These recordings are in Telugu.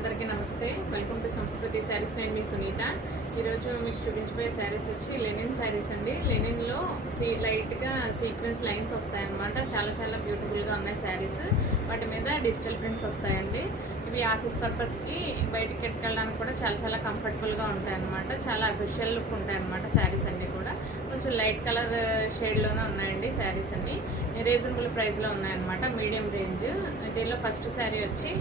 అందరికీ నమస్తే. వెల్కమ్ టు సంస్కృతి శారీస్. నేను మీ సునీత. ఈరోజు మీకు చూపించబోయే శారీస్ వచ్చి లెనిన్ శారీస్ అండి. లెనిన్లో లైట్గా సీక్వెన్స్ లైన్స్ వస్తాయన్నమాట. చాలా చాలా బ్యూటిఫుల్గా ఉన్నాయి శారీస్. వాటి మీద డిజిటల్ ప్రింట్స్ వస్తాయండి. ఇవి ఆఫీస్ పర్పస్కి బయటికి ఎట్టుకెళ్ళడానికి కూడా చాలా చాలా కంఫర్టబుల్గా ఉంటాయన్నమాట. చాలా అఫిషియల్ లుక్ ఉంటాయన్నమాట శారీస్ అన్నీ కూడా. కొంచెం లైట్ కలర్ షేడ్లోనే ఉన్నాయండి శారీస్ అన్నీ. రీజనబుల్ ప్రైస్లో ఉన్నాయన్నమాట, మీడియం రేంజ్. దీనిలో ఫస్ట్ శారీ వచ్చి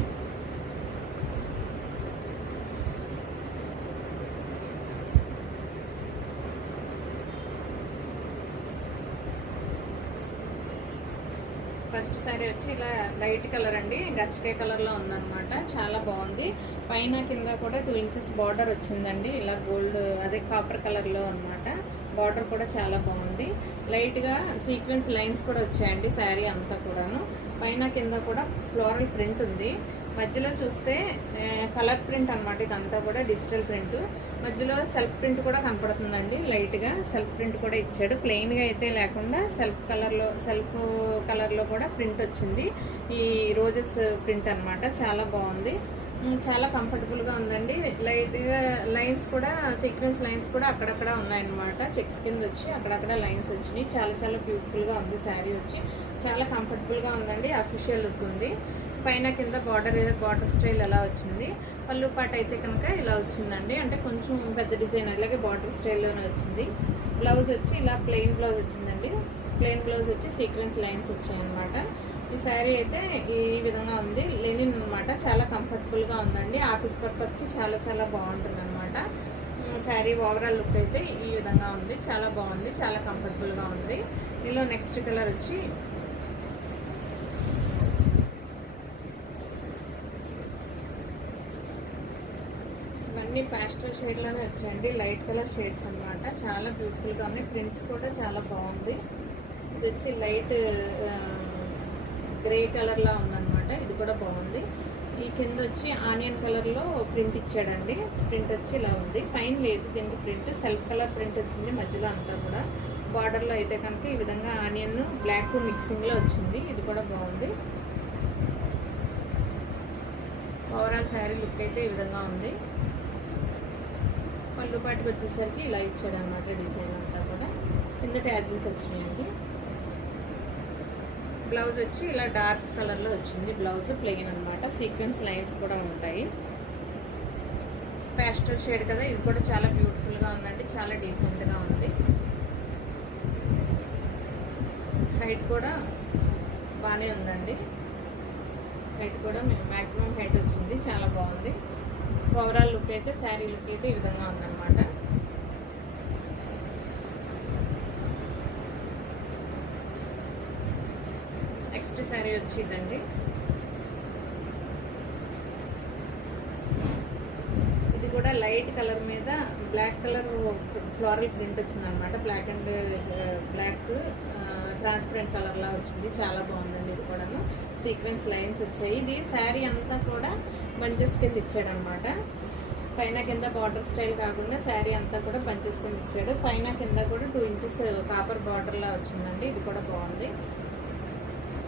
ఇలా లైట్ కలర్ అండి, గచ్చకాయ కలర్లో ఉందన్నమాట. చాలా బాగుంది. పైన కింద కూడా 2 ఇంచెస్ బార్డర్ వచ్చిందండి. ఇలా గోల్డ్ అదే కాపర్ కలర్లో అనమాట. బార్డర్ కూడా చాలా బాగుంది. లైట్గా సీక్వెన్స్ లైన్స్ కూడా వచ్చాయండి శారీ అంతా కూడాను. పైన కింద కూడా ఫ్లోరల్ ప్రింట్ ఉంది. మధ్యలో చూస్తే కలర్ ప్రింట్ అనమాట. ఇదంతా కూడా డిజిటల్ ప్రింట్. మధ్యలో సెల్ఫ్ ప్రింట్ కూడా కనపడుతుందండి. లైట్గా సెల్ఫ్ ప్రింట్ కూడా ఇచ్చాడు. ప్లెయిన్గా అయితే లేకుండా సెల్ఫ్ కలర్లో కూడా ప్రింట్ వచ్చింది. ఈ రోజెస్ ప్రింట్ అనమాట. చాలా బాగుంది, చాలా కంఫర్టబుల్గా ఉందండి. లైట్గా లైన్స్ కూడా సీక్వెన్స్ లైన్స్ కూడా అక్కడక్కడ ఉన్నాయన్నమాట. చెక్స్ కింద వచ్చి అక్కడక్కడ లైన్స్ వచ్చినాయి. చాలా చాలా బ్యూటిఫుల్గా ఉంది శారీ వచ్చి. చాలా కంఫర్టబుల్గా ఉందండి. అఫీషియల్ లుక్ ఉంది. పైన కింద బార్డర్ స్టైల్ ఎలా వచ్చింది. పళ్ళు పాట అయితే కనుక ఇలా వచ్చిందండి. అంటే కొంచెం పెద్ద డిజైన్, అలాగే బార్డర్ స్టైల్లోనే వచ్చింది. బ్లౌజ్ వచ్చి ఇలా ప్లెయిన్ బ్లౌజ్ వచ్చిందండి. ప్లెయిన్ బ్లౌజ్ వచ్చి సీక్వెన్స్ లైన్స్ వచ్చాయన్నమాట. ఈ శారీ అయితే ఈ విధంగా ఉంది. లెనిన్ అనమాట. చాలా కంఫర్టబుల్గా ఉందండి. ఆఫీస్ పర్పస్కి చాలా చాలా బాగుంటుంది అనమాట. శారీ ఓవరాల్ లుక్ అయితే ఈ విధంగా ఉంది. చాలా బాగుంది, చాలా కంఫర్టబుల్గా ఉంది. దీనిలో నెక్స్ట్ కలర్ వచ్చి అన్ని ప్యాస్టల్ షేడ్లోనే వచ్చాయండి. లైట్ కలర్ షేడ్స్ అనమాట. చాలా బ్యూటిఫుల్గా ఉన్నాయి. ప్రింట్స్ కూడా చాలా బాగుంది. ఇది వచ్చి లైట్ గ్రే కలర్లా ఉందన్నమాట. ఇది కూడా బాగుంది. ఈ కింద వచ్చి ఆనియన్ కలర్లో ప్రింట్ ఇచ్చాడండి. ప్రింట్ వచ్చి ఇలా ఉంది. పైన లేదు కింద ప్రింట్. సెల్ఫ్ కలర్ ప్రింట్ వచ్చింది మధ్యలో అంతా కూడా. బార్డర్లో అయితే కనుక ఈ విధంగా ఆనియన్ బ్లాక్ మిక్సింగ్లో వచ్చింది. ఇది కూడా బాగుంది. ఓవరాల్ శారీ లుక్ అయితే ఈ విధంగా ఉంది. పళ్ళు పాటికి వచ్చేసరికి ఇలా ఇచ్చాడు అనమాట. డిజైన్ అంతా కూడా కింద ట్యాజిల్స్ వచ్చినాయండి. బ్లౌజ్ వచ్చి ఇలా డార్క్ కలర్లో వచ్చింది. బ్లౌజ్ ప్లెయిన్ అనమాట. సీక్వెన్స్ లైన్స్ కూడా ఉంటాయి. ప్యాస్టల్ షేడ్ కదా, ఇది కూడా చాలా బ్యూటిఫుల్గా ఉందండి. చాలా డీసెంట్గా ఉంది. హైట్ కూడా బాగానే ఉందండి. హైట్ కూడా మ్యాక్సిమం హైట్ వచ్చింది. చాలా బాగుంది. ఓవరాల్ లుక్ అయితే శారీ లుక్ అయితే ఈ విధంగా ఉందన్నమాట. నెక్స్ట్ శారీ వచ్చిందండి. ఇది కూడా లైట్ కలర్ మీద బ్లాక్ కలర్ ఫ్లోరల్ ప్రింట్ వచ్చిందనమాట. బ్లాక్ అండ్ బ్లాక్ ట్రాన్స్పరెంట్ కలర్లా వచ్చింది. చాలా బాగుందండి. ఇది కూడాను సీక్వెన్స్ లైన్స్ వచ్చాయి. ఇది శారీ అంతా కూడా బంచెస్ కింద ఇచ్చాడనమాట. పైన కింద బార్డర్ స్టైల్ కాకుండా శారీ అంతా కూడా బంచెస్ కింద ఇచ్చాడు. పైన కింద కూడా 2 ఇంచెస్ కాపర్ బార్డర్లా వచ్చిందండి. ఇది కూడా బాగుంది.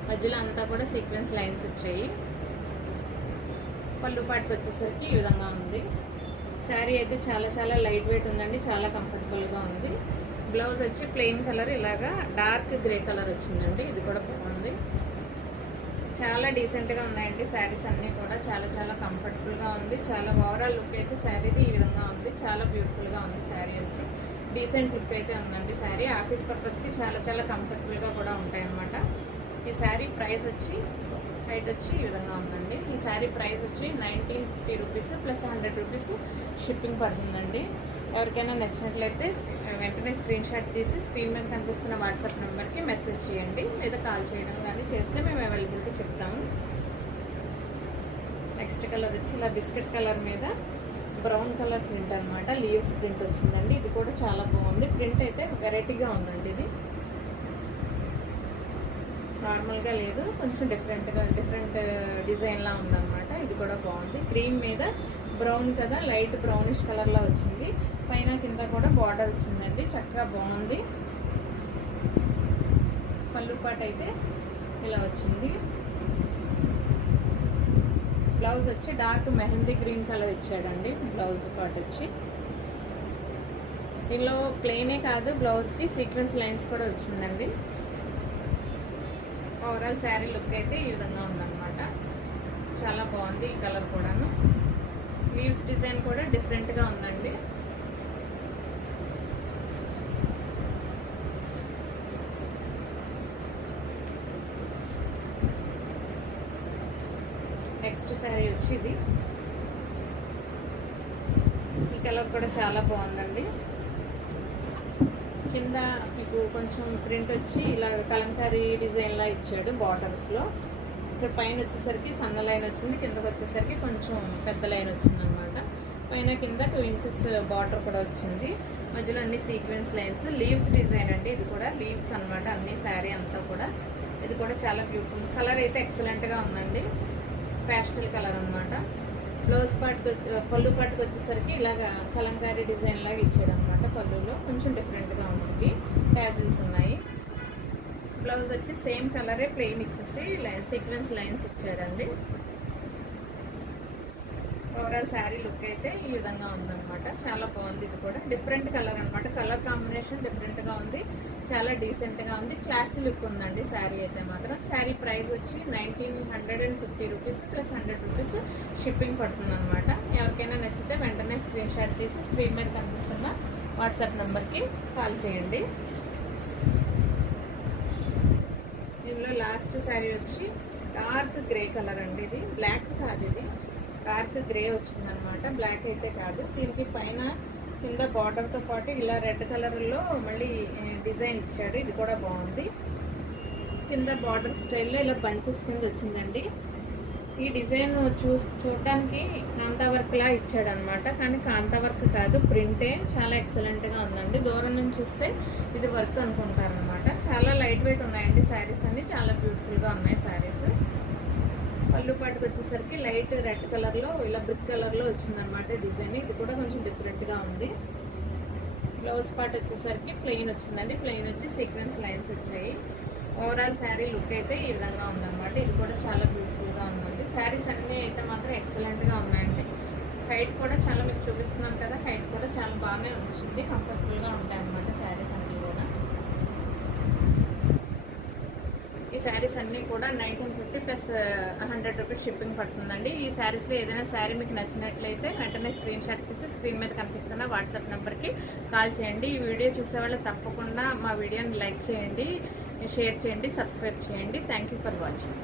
మధ్యలో అంతా కూడా సీక్వెన్స్ లైన్స్ వచ్చాయి. పళ్ళు పాటికి వచ్చేసరికి ఈ విధంగా ఉంది. శారీ అయితే చాలా చాలా లైట్ వెయిట్ ఉందండి. చాలా కంఫర్టబుల్గా ఉంది. బ్లౌజ్ వచ్చి ప్లెయిన్ కలర్ ఇలాగా డార్క్ గ్రే కలర్ వచ్చిందండి. ఇది కూడా బాగుంది. చాలా డీసెంట్గా ఉన్నాయండి శారీస్ అన్నీ కూడా. చాలా చాలా కంఫర్టబుల్గా ఉంది. చాలా ఓవరాల్ లుక్ అయితే శారీది ఈ విధంగా ఉంది. చాలా బ్యూటిఫుల్గా ఉంది. శారీ వచ్చి డీసెంట్ లుక్ అయితే ఉందండి. శారీ ఆఫీస్ పర్పస్కి చాలా చాలా కంఫర్టబుల్గా కూడా ఉంటాయన్నమాట. ఈ శారీ ప్రైస్ వచ్చి హైట్ వచ్చి ఈ విధంగా ఉందండి. ఈ శారీ ప్రైస్ వచ్చి 1950 రూపీస్ ప్లస్ 100 రూపీస్ షిప్పింగ్ పడుతుందండి. ఎవరికైనా నచ్చినట్లయితే వెంటనే స్క్రీన్ షాట్ తీసి స్క్రీన్ మీద కనిపిస్తున్న వాట్సాప్ నెంబర్కి మెసేజ్ చేయండి, లేదా కాల్ చేయడం కానీ చేస్తే మేము అవైలబిలిటీ చెప్తాము. నెక్స్ట్ కలర్ వచ్చి ఇలా బిస్కెట్ కలర్ మీద బ్రౌన్ కలర్ ప్రింట్ అనమాట. లీవ్స్ ప్రింట్ వచ్చిందండి. ఇది కూడా చాలా బాగుంది. ప్రింట్ అయితే వెరైటీగా ఉందండి. ఇది నార్మల్గా లేదు, కొంచెం డిఫరెంట్ డిజైన్లా ఉందన్నమాట. ఇది కూడా బాగుంది. క్రీమ్ మీద బ్రౌన్ కదా, లైట్ బ్రౌనిష్ కలర్లో వచ్చింది. పైన కింద కూడా బార్డర్ వచ్చిందండి. చక్కగా బాగుంది. పళ్ళు పాట అయితే ఇలా వచ్చింది. బ్లౌజ్ వచ్చి డార్క్ మెహందీ గ్రీన్ కలర్ ఇచ్చాడండి. బ్లౌజ్ పార్ట్ వచ్చి దీనిలో ప్లెయినే కాదు, బ్లౌజ్కి సీక్వెన్స్ లైన్స్ కూడా వచ్చిందండి. ఓవరాల్ శారీ లుక్ అయితే ఈ విధంగా ఉందన్నమాట. చాలా బాగుంది ఈ కలర్ కూడాను. లీవ్స్ డిజైన్ కూడా డిఫరెంట్గా ఉందండి. నెక్స్ట్ శారీ వచ్చి ఇది. ఈ కలర్ కూడా చాలా బాగుందండి. కింద మీకు కొంచెం ప్రింట్ వచ్చి ఇలా కలంకారీ డిజైన్లా ఇచ్చాడు బార్డర్స్లో. ఇక్కడ పైన వచ్చేసరికి సన్న లైన్ వచ్చింది, కిందకి వచ్చేసరికి కొంచెం పెద్ద లైన్ వచ్చింది అనమాట. పైన కింద 2 ఇంచెస్ బార్డర్ కూడా వచ్చింది. మధ్యలో అన్ని సీక్వెన్స్ లైన్స్. లీవ్స్ డిజైన్ అండి, ఇది కూడా లీవ్స్ అనమాట అన్ని శారీ అంతా కూడా. ఇది కూడా చాలా బ్యూటిఫుల్ కలర్ అయితే ఎక్సలెంట్గా ఉందండి. ప్యాస్టల్ కలర్ అనమాట. బ్లౌజ్ పార్ట్కి పళ్ళు పార్ట్కి వచ్చేసరికి ఇలాగా కలంకారీ డిజైన్ లాగా ఇచ్చాడు అనమాట. పళ్ళులో కొంచెం డిఫరెంట్గా ఉంది, ట్యాజిల్స్ ఉన్నాయి. బ్లౌజ్ వచ్చి సేమ్ కలరే ప్లెయిన్ ఇచ్చేసి సీక్వెన్స్ లైన్స్ ఇచ్చాడండి. ఓవరాల్ శారీ లుక్ అయితే ఈ విధంగా ఉందన్నమాట. చాలా బాగుంది. ఇది కూడా డిఫరెంట్ కలర్ అనమాట. కలర్ కాంబినేషన్ డిఫరెంట్గా ఉంది, చాలా డీసెంట్గా ఉంది, క్లాసీ లుక్ ఉందండి శారీ అయితే మాత్రం. శారీ ప్రైస్ వచ్చి 1950 రూపీస్ ప్లస్ 100 రూపీస్ షిప్పింగ్ పడుతుంది అనమాట. ఎవరికైనా నచ్చితే వెంటనే స్క్రీన్ షాట్ తీసి స్క్రీన్ మీద కనిపిస్తున్న వాట్సాప్ నెంబర్కి కాల్ చేయండి. దీనిలో లాస్ట్ శారీ వచ్చి డార్క్ గ్రే కలర్ అండి. ఇది బ్లాక్ కాదు, ఇది డార్క్ గ్రే వచ్చిందనమాట. బ్లాక్ అయితే కాదు. దీనికి పైన కింద బార్డర్తో పాటు ఇలా రెడ్ కలర్లో మళ్ళీ డిజైన్ ఇచ్చాడు. ఇది కూడా బాగుంది. కింద బార్డర్ స్టైల్లో ఇలా బంచెస్ కింద వచ్చిందండి. ఈ డిజైన్ చూడడానికి కాంతా వర్క్ లా ఇచ్చాడు అనమాట, కానీ కాంతా వర్క్ కాదు, ప్రింటే. చాలా ఎక్సలెంట్గా ఉందండి. దూరం నుంచి చూస్తే ఇది వర్క్ అనుకుంటారనమాట. చాలా లైట్ వెయిట్ ఉన్నాయండి శారీస్ అన్ని, చాలా బ్యూటిఫుల్గా ఉన్నాయి శారీస్. పళ్ళు పాటుకు వచ్చేసరికి లైట్ రెడ్ కలర్లో ఇలా బ్రిక్ కలర్లో వచ్చిందనమాట డిజైన్. ఇది కూడా కొంచెం డిఫరెంట్గా ఉంది. బ్లౌజ్ పార్ట్ వచ్చేసరికి ప్లెయిన్ వచ్చిందండి. ప్లెయిన్ వచ్చి సీక్వెన్స్ లైన్స్ వచ్చాయి. ఓవరాల్ శారీ లుక్ అయితే ఈ విధంగా ఉందన్నమాట. ఇది కూడా చాలా బ్యూటిఫుల్గా ఉందండి. శారీస్ అన్నీ అయితే మాత్రం ఎక్సలెంట్గా ఉన్నాయండి. హైట్ కూడా చాలా మీకు చూపిస్తున్నాను కదా, హైట్ కూడా చాలా బాగానే వచ్చింది, కంఫర్టబుల్గా ఉంటాయి అన్నమాట శారీస్ అన్నీ కూడా. ఈ శారీస్ అన్నీ కూడా 1950 ప్లస్ 100 రూపీస్ షిప్పింగ్ పడుతుందండి. ఈ శారీస్లో ఏదైనా శారీ మీకు నచ్చినట్లయితే వెంటనే స్క్రీన్ షాట్ తీసి స్క్రీన్ మీద కనిపిస్తున్న వాట్సాప్ నెంబర్కి కాల్ చేయండి. ఈ వీడియో చూసే వాళ్ళు తప్పకుండా మా వీడియోని లైక్ చేయండి, షేర్ చేయండి, సబ్స్క్రైబ్ చేయండి. Thank you for watching.